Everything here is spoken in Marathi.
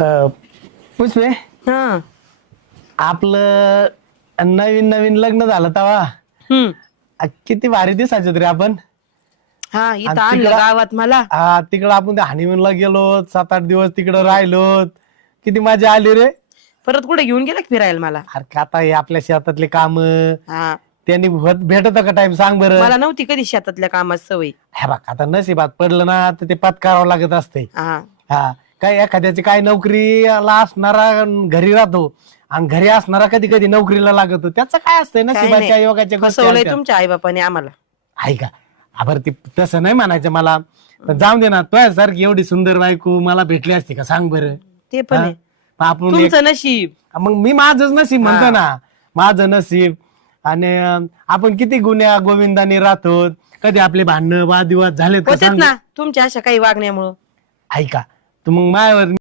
पुष्पे हा. आपलं नवीन नवीन लग्न झालं तेव्हा किती भारी दिसायचं रे आपण. हा इथं आणि आणलं तिकडं- गावात मला. हा तिकडं आपण त्या हनीमूनला गेलो 7-8 दिवस तिकडं राहिलो. किती मजा आली रे. परत कुठे घेऊन गेला का फिरायला मला? अरे का आता हे आपल्या शेतातले काम हा त्यांनी भेटत का टाइम सांग बरं. मला नव्हती कधी शेतातल्या कामात सवय. हे बघ आता नशिबात पडलं ना तर ते पत्करावं लागत असते. हा हा काय एखाद्याची काय नोकरीला असणारा घरी राहतो आणि घरी असणारा कधी कधी नोकरीला लागतो. त्याचं काय असतंय नशिबाच्या योगाच्या गोष्टी फसवलंय असतात. तुमच्या आई बापाने आम्हाला. आहे का बरं ती तसं नाही म्हणायचं मला. पण जाऊन दे ना तुझ्यासारखी एवढी सुंदर बायको मला भेटली असती का सांग बरं. ते पण आहे. मग आपण एक- तुमचं नशीब. मग मी माझंच नशीब म्हणतो ना. माझं नशीब. आणि आपण किती गुन्ह्या गोविंदाने राहतो. कधी आपले भांडणं वादविवाद झालेत का होतेच सांग. ना तुमच्या अशा काही वागण्यामुळं. ऐका तू मग माझ्यावर